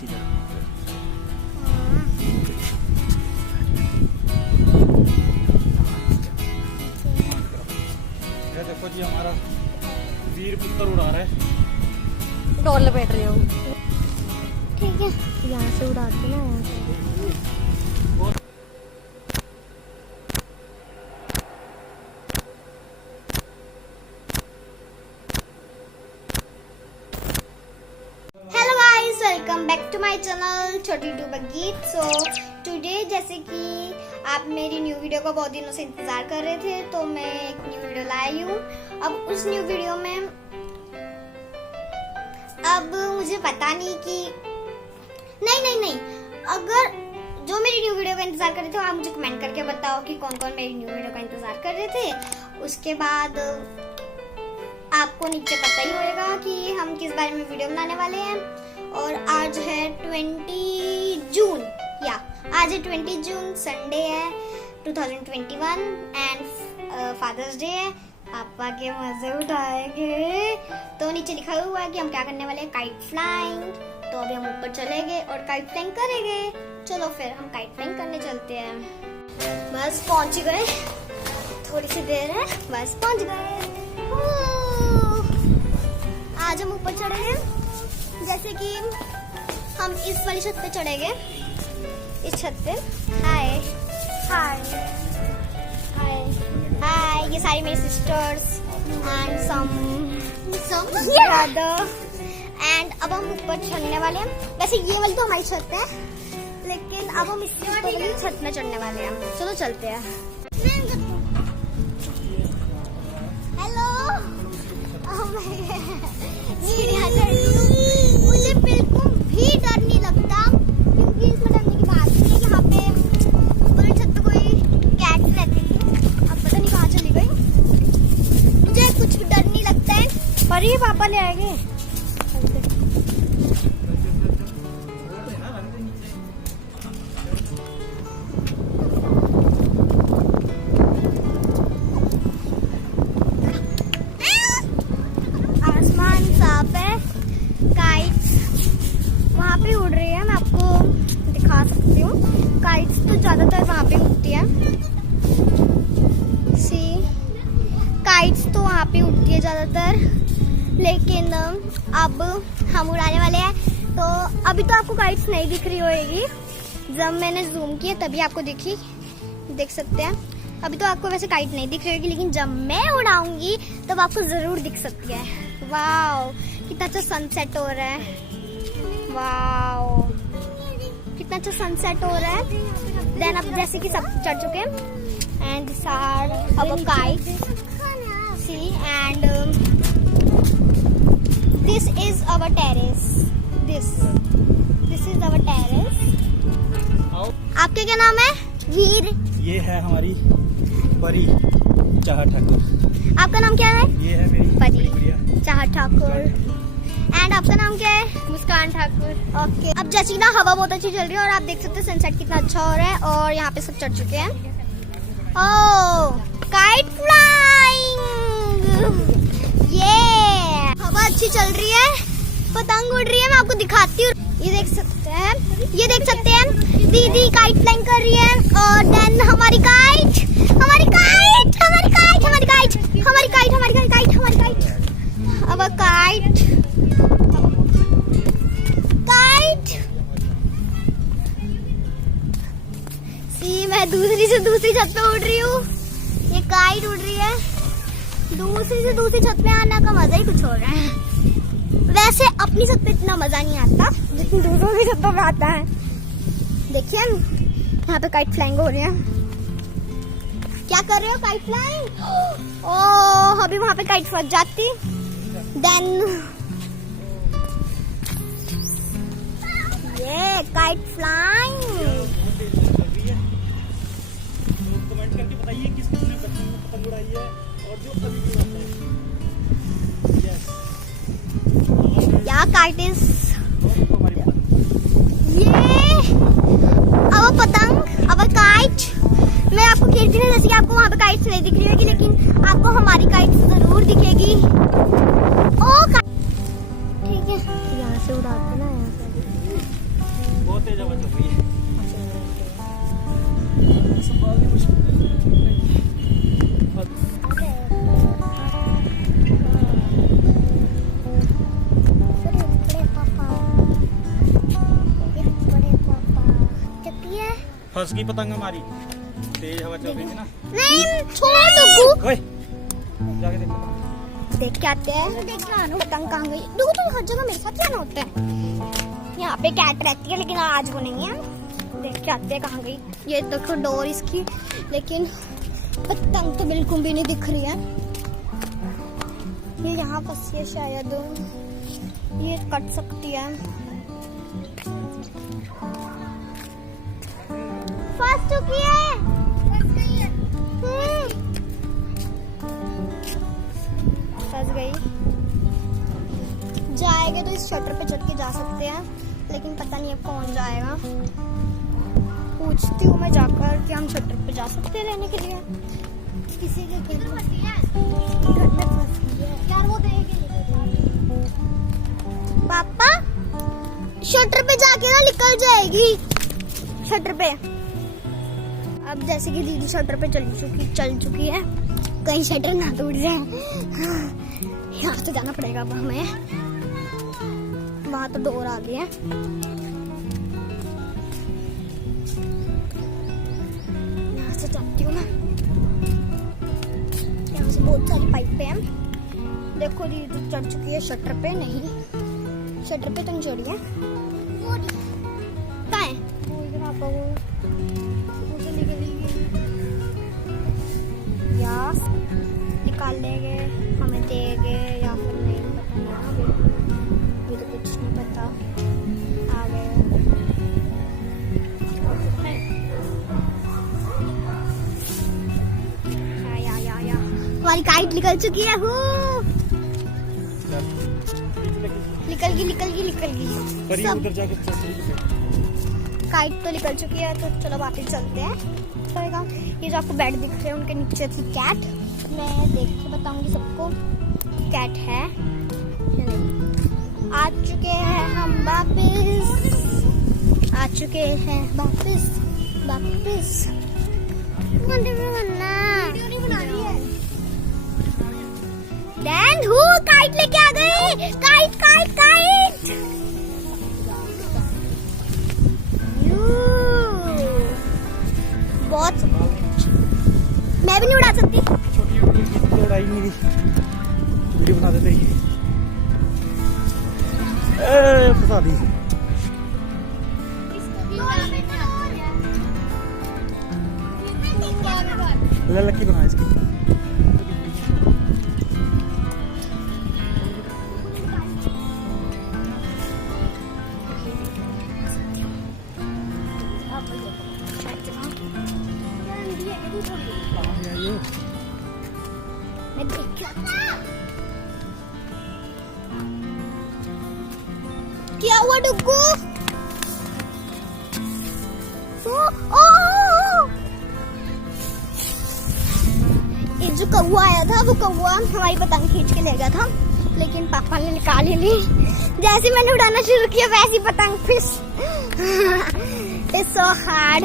इसी तरह। ये देखो जी हमारा वीर पुत्र उड़ा रहा है। डोल बैठ रहे हो। ठीक है, यहाँ से उड़ाते ना यहाँ से। Welcome back to my channel छोटी टू गीत। सो टुडे, जैसे कि आप मेरी न्यू वीडियो को बहुत दिनों से इंतजार कर रहे थे, तो मैं एक न्यू वीडियो लाई हूँ। अब उस न्यू वीडियो में अब मुझे पता नहीं कि नहीं अगर जो मेरी न्यू वीडियो का इंतजार कर रहे थे आप मुझे कमेंट करके बताओ कि कौन कौन मेरी न्यू वीडियो का इंतजार कर रहे थे। उसके बाद आपको नीचे पता ही होगा कि हम किस बारे में वीडियो बनाने वाले हैं। और आज है 20 जून, या आज है 20 जून, संडे है 2021 एंड फादर्स डे है। पापा के मजे उठाएंगे। तो नीचे लिखा हुआ है कि हम क्या करने वाले हैं, काइट फ्लाइंग। तो अभी हम ऊपर चलेंगे और काइट फ्लाइंग करेंगे। चलो फिर हम काइट फ्लाइंग करने चलते हैं। बस पहुंच गए, थोड़ी सी देर है, बस पहुंच गए। आज हम ऊपर चढ़े हैं, जैसे कि हम इस वाली छत पे चढ़ेंगे, इस छत पे। हाय हाय हाय हाय, ये सारी मेरी sisters and some brother. And अब हम ऊपर चढ़ने वाले हैं। वैसे ये वाली तो हमारी छत है, लेकिन अब हम इसके वाली छत में चढ़ने वाले हैं। चलो चलते हैं। हेलो, मुझे बिल्कुल भी डर नहीं लगता, क्योंकि इसमें डरने की बात नहीं है। यहाँ पे ऊपर छत पे कोई कैट रहती थी, अब पता नहीं कहाँ चली गई। मुझे कुछ भी डर नहीं लगता है। पर ये पापा ले आएंगे। आसमान साफ है, काइट्स वहाँ पे उड़ रही है। मैं आपको दिखा सकती हूँ। काइट्स तो ज्यादातर वहाँ पे उड़ती है। सी, काइट्स तो वहाँ पे उड़ती है ज्यादातर, लेकिन अब हम उड़ाने वाले हैं। तो अभी तो आपको काइट्स नहीं दिख रही होगी, जब मैंने जूम किया तभी आपको दिखी, देख सकते हैं। अभी तो आपको वैसे काइट नहीं दिख रही होगी, लेकिन जब मैं उड़ाऊंगी तब आपको जरूर दिख सकती है। वाओ, कितना अच्छा सनसेट हो रहा है। वाओ, कितना अच्छा सनसेट हो रहा है। देन अब जैसे कि सब चढ़ चुके हैं and this are our kites, see, and this is our terrace. This is our terrace. आपके क्या नाम है? वीर। ये है हमारी परी चाह ठाकुर। आपका नाम क्या है? ये है मेरी परी चाह ठाकुर। एंड आपका नाम क्या है? मुस्कान ठाकुर। ओके, अब जैसे ना हवा बहुत अच्छी चल रही है और आप देख सकते हैं सनसेट कितना अच्छा हो रहा है। और यहाँ पे सब चढ़ चुके हैं। ओह, काइट फ्लाइंग, ये हवा अच्छी चल रही है, पतंग उड़ रही है। मैं आपको दिखाती हूँ। ये देख सकते हैं, ये देख सकते हैं, दीदी काइट फ्लाइंग कर रही है। और देन हमारी काइट, हमारी काइट, हमारी काइट, हमारी काइट, हमारी काइट, हमारी काइट, हमारी काइट, अब काइट, काइट। सी, मैं दूसरी से दूसरी छत पे उड़ रही हूँ। ये काइट उड़ रही है। दूसरी से दूसरी छत पे आने का मजा ही कुछ हो रहा है। वैसे अपनी छत पे इतना मजा नहीं आता जितनी दूसरों की छतों पे आता है। देखिए यहाँ पे काइट फ्लाइंग हो रही है। क्या कर रहे हो? Kite flying. ओह, अभी वहाँ पे काइट फंस जाती। देन ये काइट फ्लाइंग। कमेंट करके बताइए किस किसने बचपन में पतंग उड़ाई है और जो अभी भी उड़ाता है। यस, या काइट इज ये अब पतंग, अब काइट। मैं आपको कह रही थी ना, जैसे कि आपको वहाँ पे काइट्स नहीं दिख रही होगी, लेकिन आपको हमारी काइट्स जरूर दिखेगी। ओ ठीक है, यहाँ से उड़ाते ना, यहाँ से बहुत तेज हवा चल रही है। फंस गई पतंग हमारी, तेज हवा चल रही थी ना। नहीं छोड़ डुगू, ओए जाके देखो। देख के आते हैं। देख के आना पतंग कहाँ गई। डुगू तुम हर जगह मेरे साथ आना होता है। यहाँ पे कैट रहती है लेकिन आज वो नहीं है। देख के आते हैं कहाँ गई। ये देखो डोर इसकी, लेकिन पतंग तो बिल्कुल भी नहीं दिख रही है। ये यहाँ फंसी है शायद, ये कट सकती है। फंस चुकी है। फंस गई। जाएंगे तो इस शटर पे चढ़ के जा सकते हैं, लेकिन पता नहीं अब कौन जाएगा। पूछती हूँ मैं जाकर कि हम शटर पे जा सकते हैं रहने के लिए। किसी के घर में फंसी है यार, वो देगी। पापा शटर पे जाके ना निकल जाएगी। शटर पे अब जैसे कि दीदी शटर पे चल चुकी है, कहीं शटर ना टूट जाए। यहाँ से जाना पड़ेगा अब हमें। वहां तो डोर आ गई है। यहाँ से जाती हूँ मैं। यहाँ से बहुत सारी पाइपें हैं। देखो दीदी चढ़ चुकी है शटर पे। नहीं शटर पे तुम चढ़ी है। कहाँ है पापा? वो निकाल लेंगे, हमें देंगे या फिर नहीं, पता नहीं। अभी तो कुछ नहीं पता। आ गए या हमारी काइट निकल चुकी है। निकल गई सब। उधर जाके काइट तो निकल चुकी है, तो चलो वापस चलते हैं। चलेगा। ये जो आपको बेड दिख रहे हैं उनके नीचे थी कैट। मैं देख के बताऊंगी सबको कैट है या नहीं। आ चुके हैं हम वापस। आ चुके हैं वापस। डैन हु काइट लेके आ गई। काइट बहुत, मैं भी नहीं उड़ा सकती। छोटी उड़ाई नहीं दी, वीडियो बना देते ही। फंसा दी। लकी बना इसकी। क्या हुआ डुग्गू? ये जो कौवा आया था, वो कौवा हमारी पतंग खींच के ले गया था, लेकिन पापा ने निकाल ही ली। जैसे मैंने उड़ाना शुरू किया वैसी पतंग fish. It's so hard.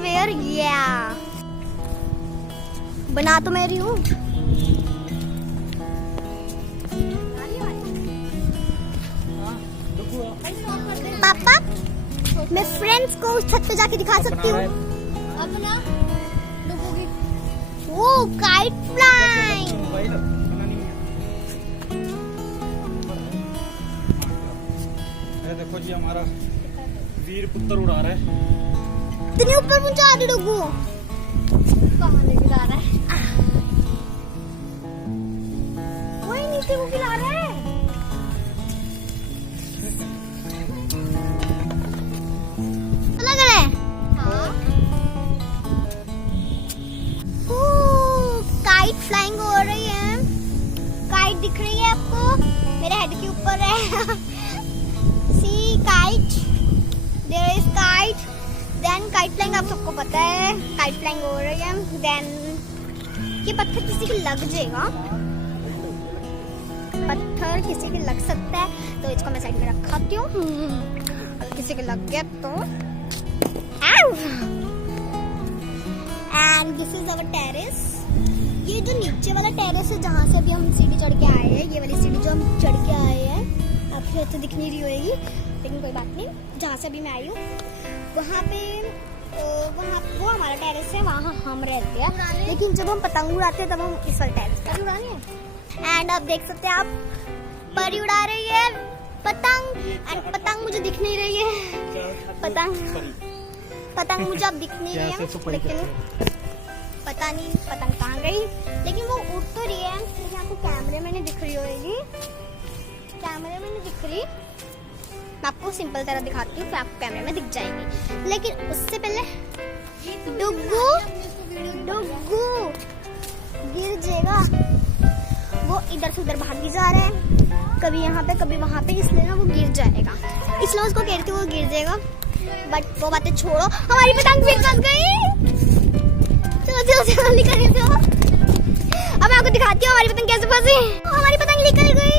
Where या बना तो मैं रही हूँ। पापा मैं फ्रेंड्स को उस छत पे जाके दिखा सकती हूँ। वो काइट फ्लाइंग। देखो जी हमारा वीर पुत्र उड़ा रहा है। इतने ऊपर पहुंचा दे डुगू। कहाँ लेके जा रहा है? वही नीचे को खिला रहा है। See kite, there is kite, then kite flying आप सबको पता है, काइट फ्लाइंग हो रही है। देन ये पत्थर किसी के लग जाएगा, पत्थर किसी के लग सकता है, तो इसको मैं साइड में रखाती हूँ। अगर किसी के लग गया तो and this is our terrace. ये जो नीचे वाला टेरेस है जहाँ से अभी हम सीढ़ी चढ़ के आए हैं, ये वाली सीढ़ी जो हम चढ़ के आए हैं, आपको अच्छे दिख नहीं रही होगी लेकिन कोई बात नहीं, जहाँ से अभी मैं आई हूँ वहाँ पे वहाँ वो हमारा टेरेस है, वहाँ हम रहते हैं। लेकिन जब हम पतंग उड़ाते हैं तब हम इस वाले टेरेस पर उड़ानी है। एंड आप देख सकते हैं, आप परी उड़ा रही है पतंग, एंड पतंग मुझे दिख नहीं रही है, पतंग मुझे अब दिख नहीं रही है, लेकिन पता नहीं पतंग कहाँ गई, लेकिन वो उड़ तो रही है, लेकिन आपको कैमरे में नहीं दिख रही होगी, कैमरे में नहीं दिख रही। मैं आपको सिंपल तरह दिखाती हूँ, फिर आपको कैमरे में दिख जाएगी। लेकिन उससे पहले डुग्गू गिर जाएगा, वो इधर से उधर भागी जा रहा है, कभी यहाँ पे कभी वहाँ पे, इसलिए ना वो गिर जाएगा, इसलिए उसको कहती हूँ वो गिर जाएगा। बट वो बातें छोड़ो, हमारी पतंग फिर फंस गई। चलो निकल दो, अब मैं आपको दिखाती हूँ हमारी पतंग कैसे फंसी। हमारी पतंग निकल गई।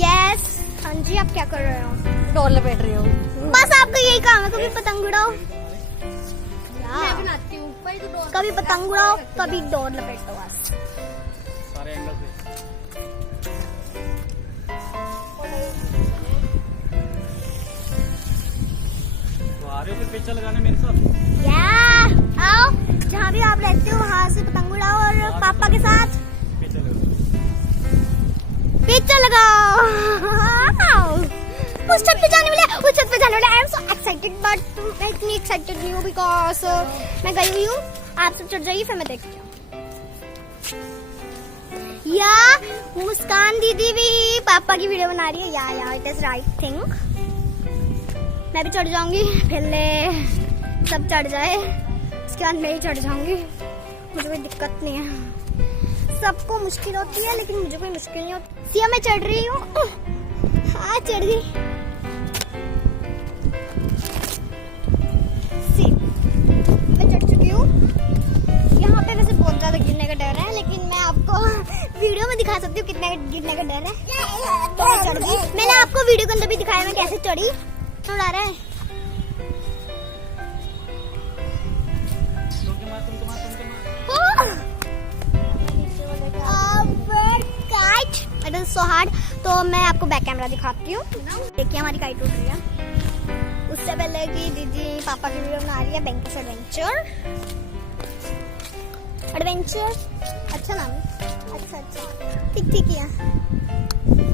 यस, हाँ जी, आप क्या कर रहे हो? डोर लपेट रही हो। बस आपका यही काम है, कभी पतंग उड़ाओ, मैं बनाती हूँ, कभी पतंग उड़ाओ, कभी डोर लपेट दो, बस। सारे एंगल से आ रहे हो फिर पिक्चर लगाने मेरे साथ? या आओ, जहाँ भी आप रहते हो वहाँ से पतंग उड़ाओ और पापा के साथ पिक्चर लगाओ। उस छत पे जाने वाले, I am so excited, but मैं इतनी एक्साइटेड नहीं हूँ बिकॉज मैं गई हुई हूँ। आप सब चढ़ जाइए, फिर मैं देखती हूँ। या मुस्कान दीदी भी पापा की वीडियो बना रही है, या इट इज राइट थिंग। मैं भी चढ़ जाऊंगी, पहले सब चढ़ जाए उसके बाद मैं ही चढ़ जाऊंगी, मुझे कोई दिक्कत नहीं है। सबको मुश्किल होती है लेकिन मुझे कोई मुश्किल नहीं होती। सिया मैं चढ़ रही हूँ, हाँ चढ़ गई। मैं चढ़ चुकी हूँ। यहाँ पे वैसे बहुत ज्यादा गिरने का डर है, लेकिन मैं आपको वीडियो में दिखा सकती हूँ कितना गिरने का डर है। तो मैं चढ़ गई, मैंने आपको वीडियो के अंदर भी दिखाया मैं कैसे चढ़ी। उड़ा रहा है इट इज सो हार्ड। तो मैं आपको बैक कैमरा दिखाती हूँ, देखिए हमारी काइट उड़ रही है। उससे पहले कि दीदी पापा की वीडियो बना रही है, बैंकिस एडवेंचर, अच्छा नाम है, अच्छा ठीक है,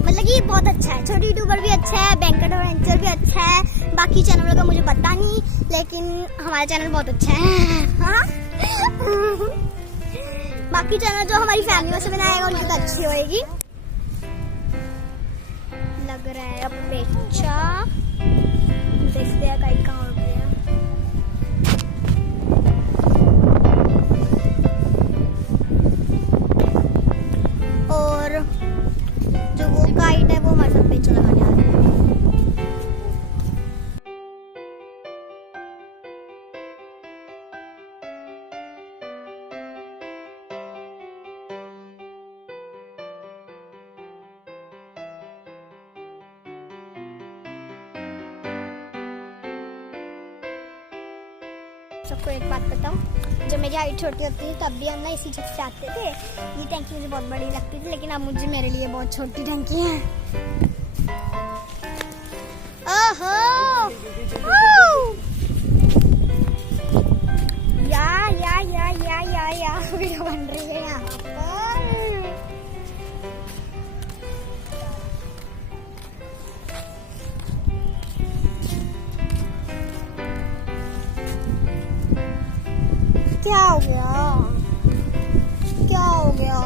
मतलब कि बहुत अच्छा है। छोटी यूट्यूबर भी अच्छा है, बैंक एडवेंचर भी अच्छा है। बाकी चैनलों का मुझे पता नहीं, लेकिन हमारा चैनल बहुत अच्छा है। हाँ? बाकी चैनल जो हमारी फैमिली से बनाएगा उनकी तो अच्छी होएगी। लग रहा है अब बेचा, देखते हैं काइट कहाँ उड़ रही है। और जो वो काइट है वो हमारे साथ बेचा लगाने आ रही है। सबको एक बात बताऊं, जब मेरी हाइट छोटी होती थी तब भी हम ना इसी छत से आते थे। ये टंकी मुझे बहुत बड़ी लगती थी, लेकिन अब मुझे मेरे लिए बहुत छोटी टंकी है। ओहो, या वीडियो बन रही है यहाँ पर। क्या हो गया, क्या हो गया,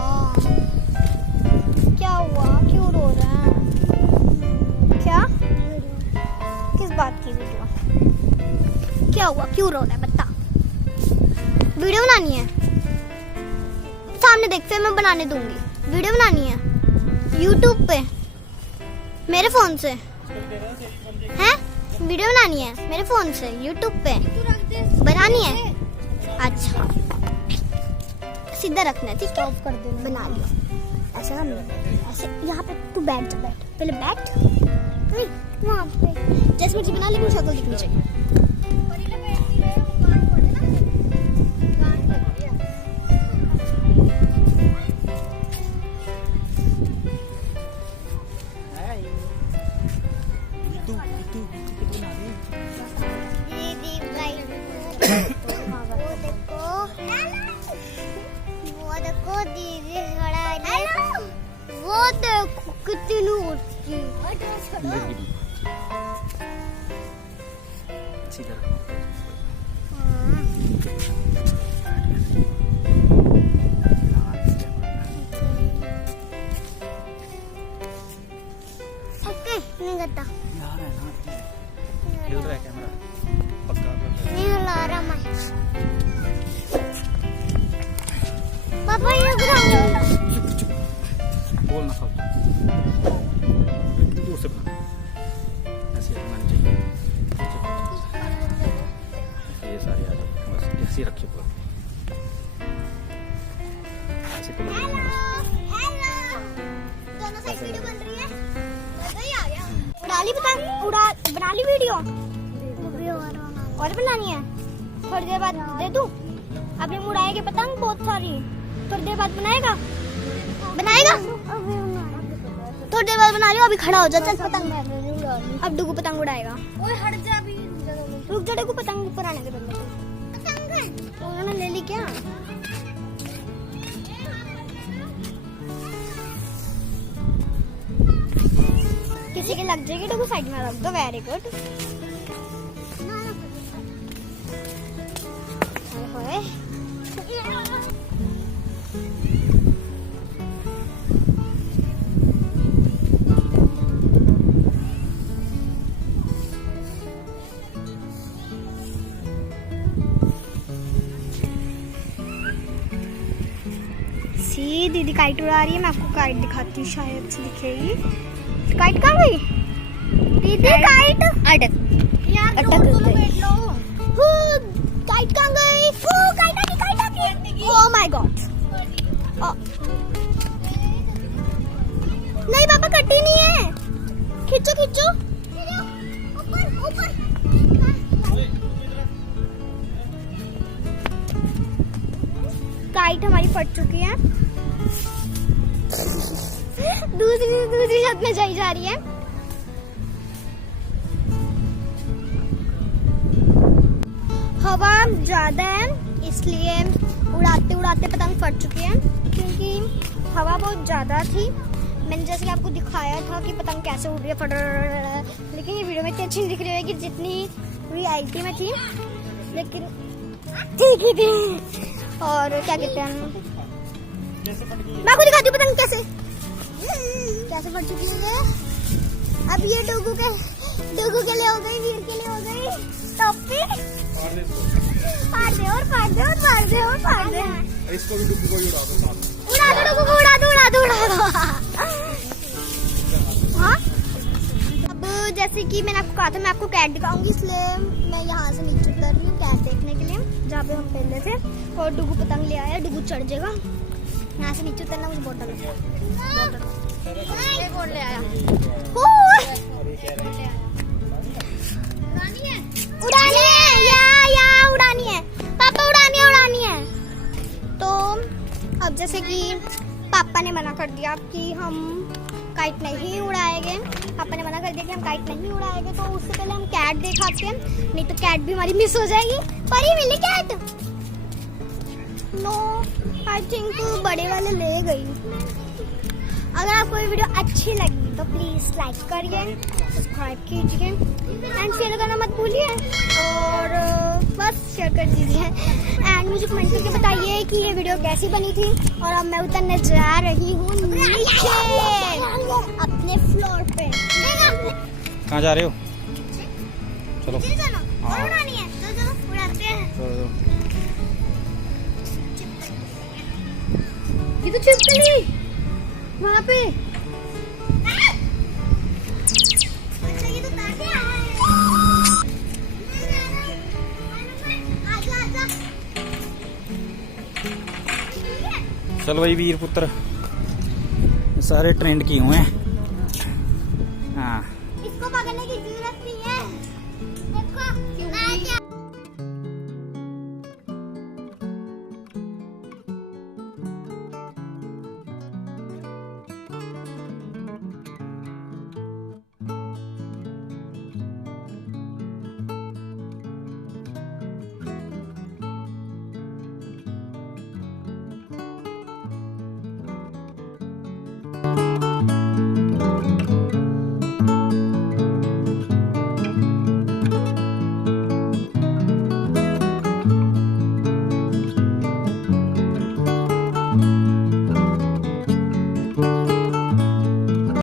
क्या हुआ, क्यों रो रहे हैं? क्या, किस बात की वीडियो, क्या हुआ, क्यों रो रहा है, बता। वीडियो बनानी है, सामने सामने देख, फिर मैं बनाने दूंगी। वीडियो बनानी है यूट्यूब पे मेरे फोन से, हैं? वीडियो बनानी है मेरे फोन से यूट्यूब पे बनानी है। अच्छा सीधा रखना है, ठीक है? ऑफ कर दे, बना लिया। ऐसा करना, ऐसे यहाँ पे तू बैठ जा, बैठ पहले बैठ, नहीं वहाँ पे जैसे मुझे बना, लेकिन शक्ल दिखनी चाहिए। वो देखो कितनी उड़ती ओके, नहीं करता, हिल रहा है कैमरा, पक्का नहीं हिला रहा मैं। पापा ये ग्राउंड बोल ना खाओ, दूर से खा, ऐसे बनानी चाहिए। ये सारी आ जाए, बस ऐसे रखिए पूरा, ऐसे तो हेलो दोनों साइड वीडियो बन रही है। मजा ही आ गया। उड़ा ली पतंग, बना ली वीडियो और बनानी है। थोड़ी देर बाद दे दूं? अभी हम उड़ाएंगे पतंग बहुत सारी, थोड़ी देर बाद बनाएगा थोड़ी देर बाद बना लियो। अभी खड़ा हो जा, चल पतंग। अब डुगू पतंग उड़ाएगा। ओए हट जा, अभी रुक जा, डुगू पतंग ऊपर आने के पहले। पतंग है उन्होंने ले ली क्या? किसी के लग जाएगी डुगू, साइड में रख दो। Very good. सी दीदी काइट उड़ा रही है। मैं आपको काइट दिखाती हूँ, शायद से दिखेगी। काइट कहाँ गई दीदी? काइट अटक गई। काइट कहाँ गई? काइट आ गई। Oh my God. नहीं पापा, कटी नहीं है। खींचो ऊपर। काइट हमारी फट चुकी है। दूसरी छत में जाई जा रही है। हवा ज्यादा है, इसलिए उड़ाते पतंग फट चुकी है, क्योंकि हवा बहुत ज्यादा थी। मैंने जैसे कि आपको दिखाया था कि पतंग कैसे उड़ रही है, फट, लेकिन ये वीडियो में इतनी अच्छी नहीं दिख रही है कि जितनी रियलिटी में थी, लेकिन ठीक ही थी। और क्या कहते हैं, मैं आपको दिखाती हूँ पतंग कैसे फट चुकी है। अब ये डोगू के लिए हो गई, वीर के लिए हो गई। टॉपी फाड़ दे। इसको भी डुगू को ही उड़ा दो साथ। उड़ा दो। हाँ, अब जैसे कि मैंने आपको कहा था, मैं आपको कैट दिखाऊंगी, इसलिए मैं यहाँ से नीचे उतर रही हूँ कैट देखने के लिए, जहाँ पे हम पहले थे। और डुगू पतंग ले आया, डुगू चढ़ जाएगा। यहाँ से नीचे उतरना मुझे बहुत डर लगता है। ले आया उड़ानी है पापा, उड़ानी है। तो अब जैसे कि पापा ने मना कर दिया कि हम काइट नहीं उड़ाएंगे, नहीं उड़ाएंगे, तो उससे पहले हम कैट दिखाते हैं, नहीं तो कैट भी हमारी मिस हो जाएगी। परी मिली कैट? नो, आई थिंक बड़े वाले ले गई। अगर आपको ये वीडियो अच्छी लगी तो प्लीज लाइक करिए, सब्सक्राइब कीजिए एंड शेयर करना मत भूलिए, और बस शेयर कर दीजिए। एंड मुझे कमेंट करके बताइए कि ये वीडियो कैसी बनी थी। और अब मैं उतरने जा रही हूँ नीचे अपने फ्लोर पे। कहाँ जा रहे हो? चलो और उड़ानी है, चलो उड़ाते हैं। ये तो छिपकली वहाँ पे। अच्छा ये तो तात्या है। आजा आजा। चलो भाई वीर पुत्र, सारे ट्रेंड किए हुए हैं। हाँ इसको पकड़ने की जरूरत